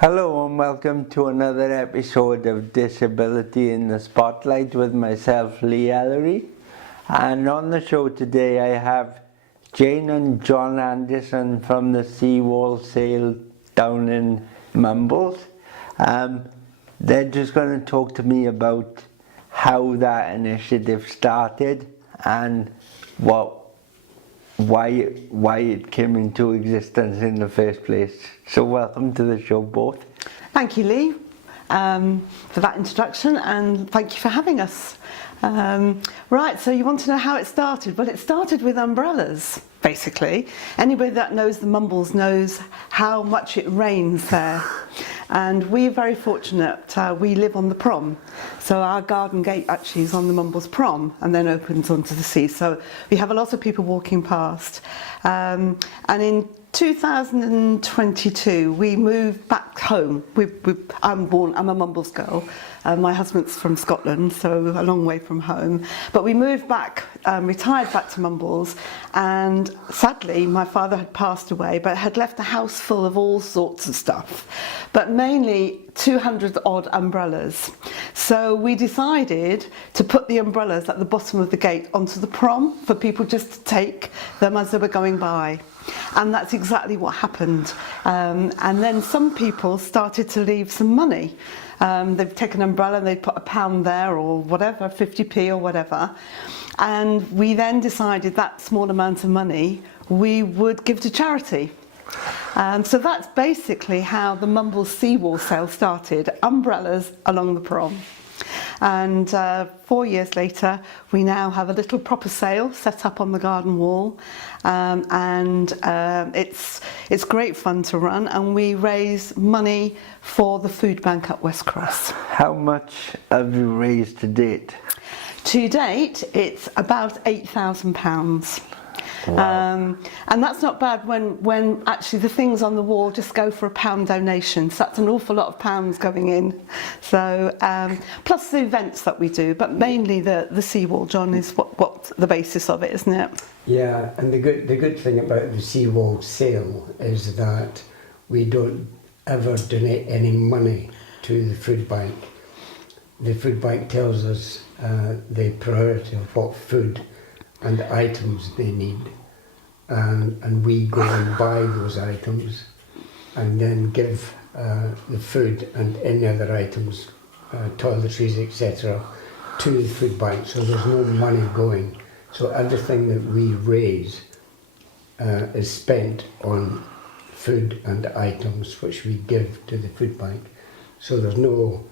Hello and welcome to another episode of Disability in the Spotlight with myself, Lee Ellery. And on the show today I have Jane and John Anderson from the Seawall Sale down in Mumbles. They're just going to talk to me about how that initiative started and why it came into existence in the first place. So welcome to the show both. Thank you, Lee, for that introduction, and thank you for having us. Right, so you want to know how it started? Well, it started with umbrellas, basically. Anybody that knows the Mumbles knows how much it rains there. And we're very fortunate, we live on the prom. So our garden gate actually is on the Mumbles prom and then opens onto the sea. So we have a lot of people walking past. And in 2022, we moved back home. I'm a Mumbles girl. My husband's from Scotland, so a long way from home. But we moved back, retired back to Mumbles, and sadly my father had passed away, but had left a house full of all sorts of stuff, but mainly 200 odd umbrellas. So we decided to put the umbrellas at the bottom of the gate onto the prom for people just to take them as they were going by. And that's exactly what happened. And then some people started to leave some money. They'd take an umbrella and they'd put £1 there or whatever, 50p or whatever. And we then decided that small amount of money we would give to charity. So that's basically how the Mumbles Seawall sale started, umbrellas along the prom. And 4 years later, we now have a little proper sale set up on the garden wall, and it's great fun to run, and we raise money for the Foodbank at West Cross. How much have you raised to date? To date, it's about £8,000. Wow. And that's not bad when actually the things on the wall just go for £1 donation. So that's an awful lot of pounds going in. So plus the events that we do, but mainly the seawall, John, is what the basis of it, isn't it? Yeah, and the good thing about the seawall sale is that we don't ever donate any money to the food bank. The food bank tells us the priority of what food and items they need, and we go and buy those items and then give the food and any other items, toiletries, etc., to the food bank. So there's no money going. So everything that we raise is spent on food and items which we give to the food bank. So there's no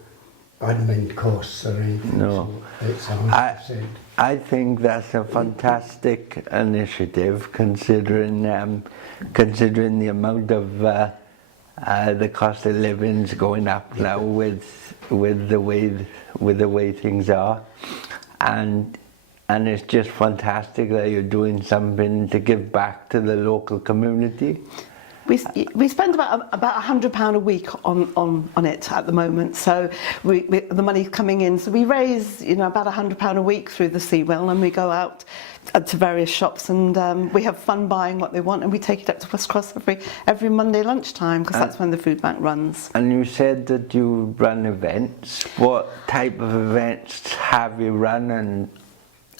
admin costs or anything. No. So it's 100%. I think that's a fantastic initiative, considering the amount of the cost of living's going up now with the way things are, and it's just fantastic that you're doing something to give back to the local community. We spend about £100 a week on it at the moment. So the money's coming in. So we raise about £100 a week through the Seawall, and we go out to various shops and we have fun buying what they want, and we take it up to West Cross every Monday lunchtime, because that's when the food bank runs. And you said that you run events. What type of events have you run, and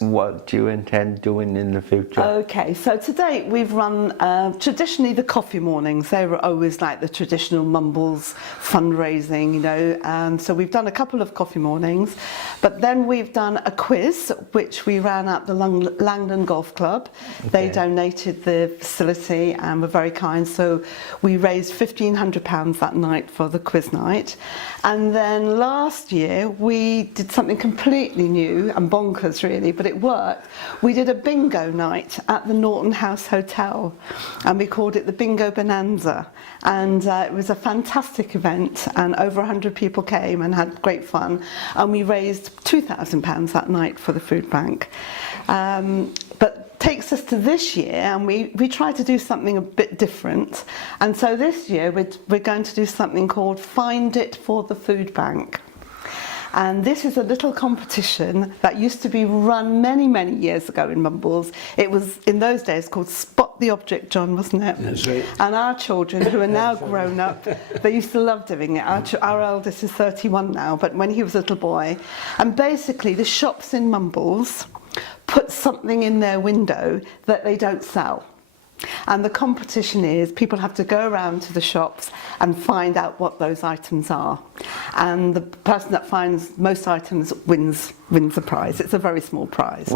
what do you intend doing in the future? Okay, so to date we've run traditionally the coffee mornings. They were always like the traditional Mumbles fundraising, so we've done a couple of coffee mornings, but then we've done a quiz which we ran at the Langdon Golf Club. Okay. They donated the facility and were very kind, so we raised £1,500 that night for the quiz night. And then last year we did something completely new and bonkers really, but it worked. We did a bingo night at the Norton House Hotel, and we called it the Bingo Bonanza, and it was a fantastic event, and over 100 people came and had great fun, and we raised £2,000 that night for the food bank. But takes us to this year, and we try to do something a bit different, and so this year we're going to do something called Find It for the Food Bank. And this is a little competition that used to be run many, many years ago in Mumbles. It was, in those days, called Spot the Object, John, wasn't it? That's right. And our children, who are now grown up, they used to love doing it. Our eldest is 31 now, but when he was a little boy. And basically, the shops in Mumbles put something in their window that they don't sell. And the competition is people have to go around to the shops and find out what those items are. And the person that finds most items wins a prize. It's a very small prize.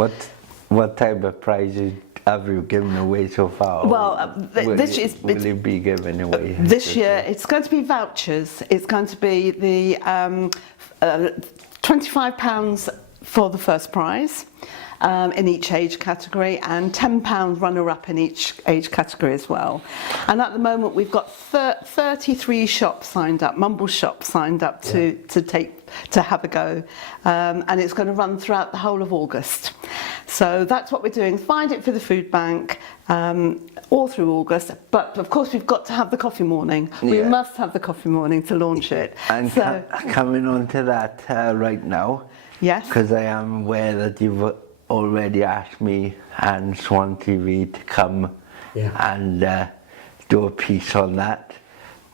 What type of prizes have you given away so far? Well, will you be giving away? This year it's going to be vouchers. It's going to be the £25 for the first prize. In each age category, and £10 runner-up in each age category as well. And at the moment we've got 33 shops signed up, Mumbles shops signed up to have a go, and it's going to run throughout the whole of August. So that's what we're doing. Find it for the food bank all through August. But of course we've got to have the coffee morning. We must have the coffee morning to launch it. And so, coming on to that right now, yes, because I am aware that you've already asked me and Swan TV to come and do a piece on that.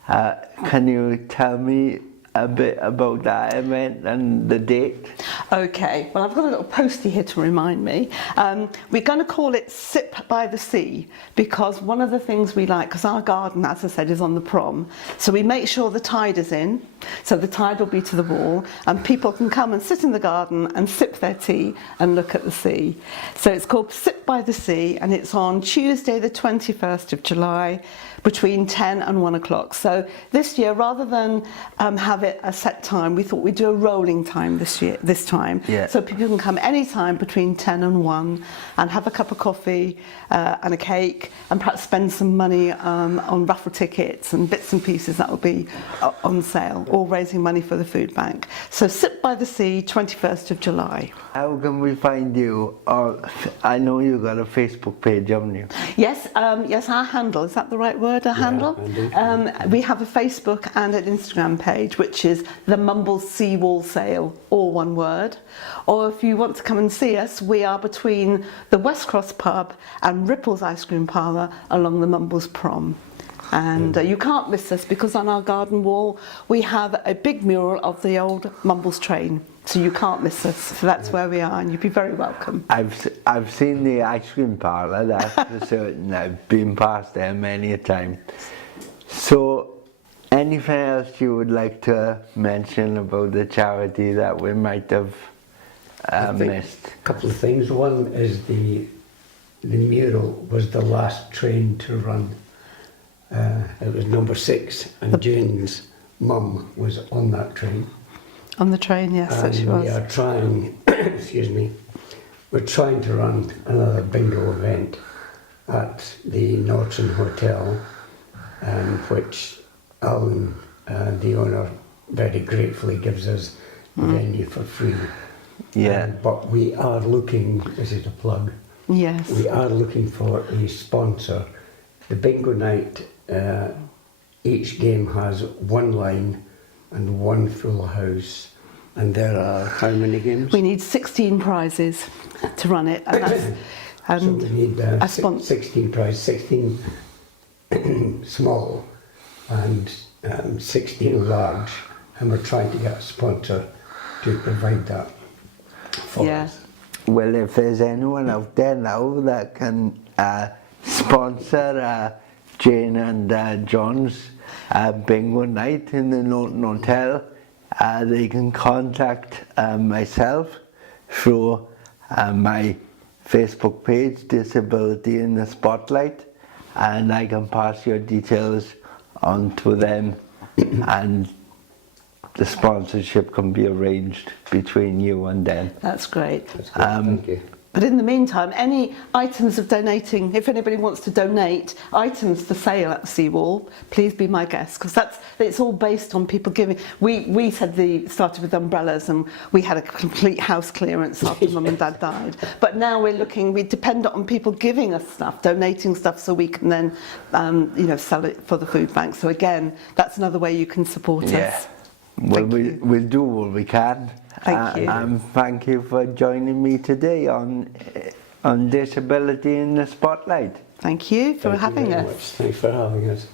Can you tell me a bit about that event and the date? Okay, well I've got a little postie here to remind me. We're going to call it Sip by the Sea, because one of the things we like, because our garden, as I said, is on the prom, so we make sure the tide is in, so the tide will be to the wall, and people can come and sit in the garden and sip their tea and look at the sea. So it's called Sip by the Sea, and it's on Tuesday the 21st of July between 10 and 1 o'clock. So this year, rather than have it a set time, we thought we'd do a rolling time this time. Yeah. So people can come any time between 10 and 1 and have a cup of coffee and a cake, and perhaps spend some money on raffle tickets and bits and pieces that will be on sale, all raising money for the food bank. So Sip by the Sea, 21st of July. How can we find you? I know you've got a Facebook page, haven't you? Yes, yes, our handle, is that the right word, our handle? We have a Facebook and an Instagram page, which is the Mumbles Seawall Sale, all one word. Or if you want to come and see us, we are between the West Cross Pub and Ripple's Ice Cream Parlour along the Mumbles Prom. And you can't miss us, because on our garden wall we have a big mural of the old Mumbles train. So you can't miss us. So that's where we are, and you'd be very welcome. I've seen the ice cream parlour, that's for certain. I've been past there many a time. So, anything else you would like to mention about the charity that we might have missed? A couple of things. One is the mural was the last train to run. It was number 6, and Jane's mum was on that train. On the train, yes, that she was. We are trying, excuse me, we're trying to run another bingo event at the Norton Hotel, which Alan, the owner, very gratefully gives us the venue for free. Yeah. But we are looking, is it a plug? Yes. We are looking for a sponsor. The bingo night, each game has one line and one full house, and there are how many games? We need 16 prizes to run it, and that's, and so we need a sponsor. 16 prizes, 16 small and 16 large, and we're trying to get a sponsor to provide that for us. Well, if there's anyone out there now that can sponsor Jane and John's bingo night in the Norton Hotel, they can contact myself through my Facebook page, Disability in the Spotlight, and I can pass your details on to them, and the sponsorship can be arranged between you and them. That's great. That's good. Thank you. But in the meantime, any items of donating, if anybody wants to donate items for sale at the seawall, please be my guest, because it's all based on people giving. We started with umbrellas, and we had a complete house clearance after Mum and Dad died. But now we depend on people giving us stuff, donating stuff, so we can then sell it for the food bank. So again, that's another way you can support us. Well, Thank you. we'll do what we can. Thank you. And thank you for joining me today on Disability in the Spotlight. Thank you for Thank you having very us. much. Thanks for having us.